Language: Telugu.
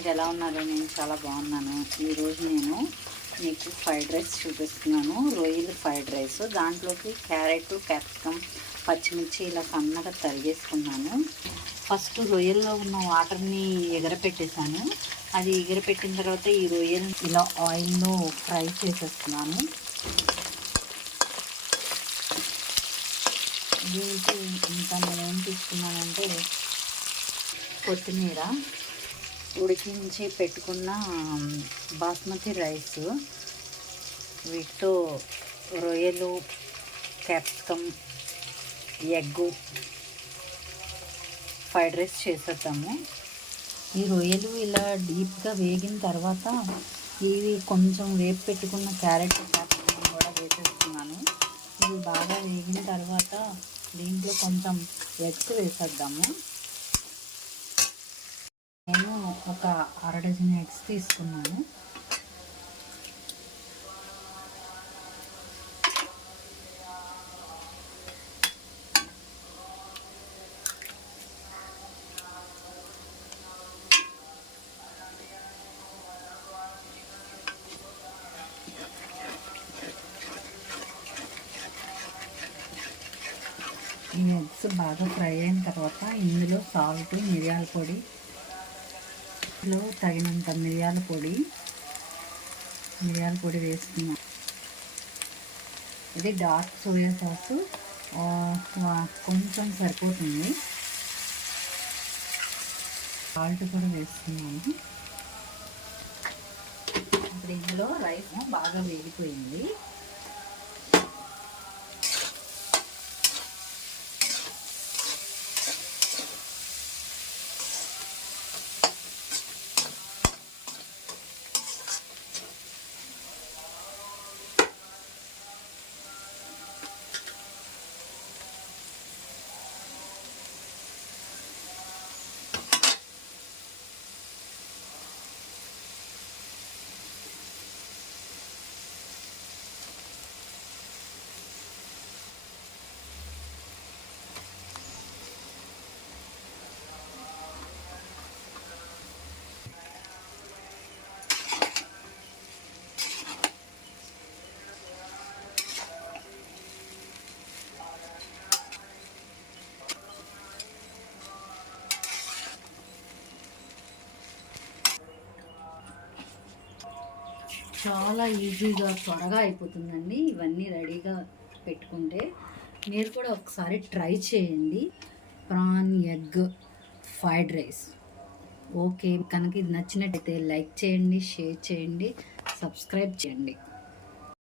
మీరు ఎలా ఉన్నారు? నేను చాలా బాగున్నాను. ఈరోజు నేను మీకు ఫ్రైడ్ రైస్ చూపిస్తున్నాను. రొయ్యలు ఫ్రైడ్ రైస్. దాంట్లోకి క్యారెట్, క్యాప్సికమ్, పచ్చిమిర్చి ఇలా సన్నగా తరిగేసుకున్నాను. ఫస్ట్ రొయ్యల్లో ఉన్న వాటర్ని ఎగరపెట్టేశాను. అది ఎగరపెట్టిన తర్వాత ఈ రొయ్యలు ఇలా ఆయిల్లో ఫ్రై చేసేస్తున్నాను. దీనికి ఇంకా నేను ఏం తీసుకున్నానంటే కొత్తిమీర, ఉడికించి పెట్టుకున్న బాస్మతి రైస్, వీటితో రొయ్యలు, క్యాప్సికమ్, ఎగ్గు ఫ్రైడ్ రైస్ చేసేద్దాము. ఈ రొయ్యలు ఇలా డీప్గా వేగిన తర్వాత ఇవి కొంచెం వేపు పెట్టుకున్న క్యారెట్, క్యాప్సికమ్ కూడా వేసేస్తున్నాను. ఇవి బాగా వేగిన తర్వాత దీంట్లో కొంచెం ఎగ్స్ వేసేద్దాము. నేను ఒక 1/2 డజన్ ఎగ్స్ తీసుకున్నాను. ఈ ఎగ్స్ బాగా ఫ్రై అయిన తర్వాత ఇందులో సాల్ట్, మిరియాల పొడి, తగినంత మిరియాల పొడి వేస్తున్నాం. ఇది డార్క్ సోయా సాసు కొంచెం సరిపోతుంది. సాల్ట్ కూడా వేస్తున్నాము. ఇప్పుడు ఇందులో రైస్ బాగా వేగిపోయింది. చాలా ఈజీగా త్వరగా అయిపోతుందండి. ఇవన్నీ రెడీగా పెట్టుకుంటే మీరు కూడా ఒకసారి ట్రై చేయండి. Prawn egg fried rice. Okay, కనుక ఇది నచ్చినట్టయితే లైక్ చేయండి, షేర్ చేయండి, సబ్స్క్రైబ్ చేయండి.